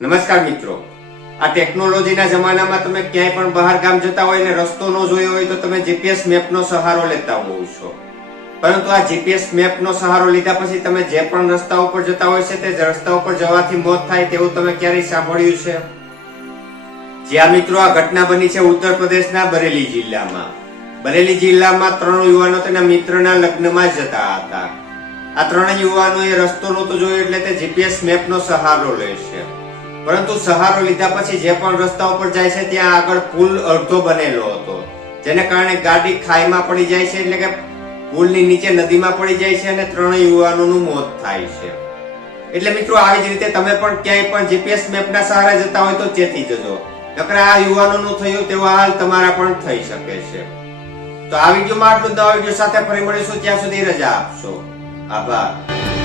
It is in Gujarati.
નમસ્કાર મિત્રો, આ ટેકનોલોજીના જમાનામાં તમે ક્યાંય પણ બહાર ગામ જતા હોય ને રસ્તો ન જોયો હોય તો તમે જીપીએસ મેપનો સહારો લેતા હોવ છો. પરંતુ આ જીપીએસ મેપનો સહારો લીધા પછી તમે જે પણ રસ્તા ઉપર જતા હોય છે તે રસ્તા ઉપર જવાથી મોત થાય તેવું તમે ક્યારેય સાંભળ્યું છે? જ્યાં મિત્રો આ ઘટના બની છે ઉત્તર પ્રદેશના બરેલી જિલ્લામાં. બરેલી જિલ્લામાં 3 યુવાનો તેના મિત્રના લગ્નમાં જતા હતા. આ 3 યુવાનોએ રસ્તો નહોતો જોયો એટલે તે જીપીએસ મેપનો સહારો લે છે. પરંતુ સહારો લીધા પછી જે પણ રસ્તા ઉપર જાય છે ત્યાં આગળ પુલ અડધો બનેલો હતો, જેને કારણે ગાડી ખાઈમાં પડી જાય છે, એટલે કે પુલની નીચે નદીમાં પડી જાય છે અને 3 યુવાનોનું મોત થાય છે. એટલે મિત્રો આવી જ રીતે તમે પણ ક્યાંય પણ જીપીએસ મેપના સહારે જતા હોય તો ચેતી જજો, નકર આ યુવાનોનું થયું તેવો હાલ તમારા પણ થઈ શકે છે. તો આ વિડીયોમાં આટલું જ. નવા વિડીયો સાથે ફરી મળીશું, ત્યાં સુધી રજા આપશો. આભાર.